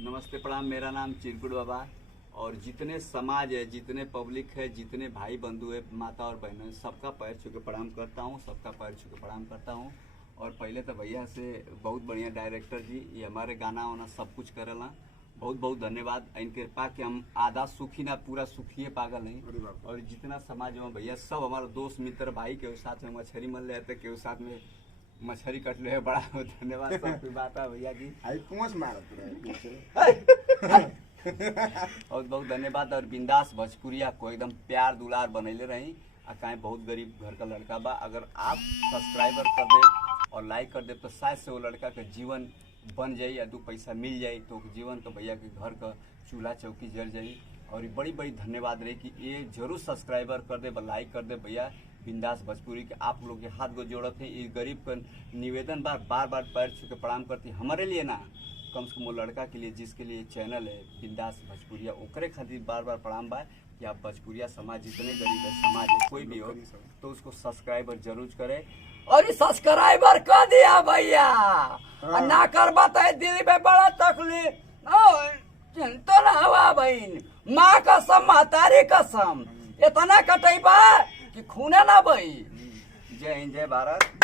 नमस्ते प्रणाम। मेरा नाम चिरकुट बाबा और जितने समाज है, जितने पब्लिक है, जितने भाई बंधु है, माता और बहनों, सबका पैर छू के प्रणाम करता हूँ, सबका पैर छू के प्रणाम करता हूँ। और पहले तो भैया से बहुत बढ़िया डायरेक्टर जी, ये हमारे गाना वाना सब कुछ करेला, बहुत बहुत धन्यवाद। इनके कृपा के हम आधा सुखी ना पूरा सुखी पागल नहीं। और जितना समाज में भैया सब हमारे दोस्त मित्र भाई के साथ में मछली मल रहे थे, के साथ में मछली कट ले, बड़ा धन्यवाद सब बात है भैया की। बहुत बहुत धन्यवाद। और बिंदास भोजपुरिया को एकदम प्यार दुलार बनैले रही। काहे बहुत गरीब घर का लड़का बा, अगर आप सब्सक्राइबर कर दे और लाइक कर दे तो शायद से वो लड़का का जीवन बन जाए या 2 पैसा मिल जाए, तो जीवन का भैया के घर का चूल्हा चौकी जल जाए। और ये बड़ी बड़ी धन्यवाद रहे कि ये जरूर सब्सक्राइबर कर दे, लाइक कर दे भैया बिंदास भोजपुरी के। आप लोग के हाथ को जोड़ते हैं, ये गरीब का निवेदन बार बार पैर छू के प्रणाम करती हमारे लिए ना, कम से कम वो लड़का के लिए जिसके लिए चैनल है बिंदास भोजपुरिया, ओकरे खातिर बार प्रणाम बा कि आप भोजपुरिया समाज जितने गरीब है, समाज है कोई भी हो, तो उसको सब्सक्राइबर जरूर करे। और सब्सक्राइबर कर दिया भैया, ना कर बताए दिल में बड़ा तकलीफ चिंता ना हवा बहन, माँ कसम महतारी कसम, इतना कटेबा कि खूने ना बही। जय हिंद, जय भारत।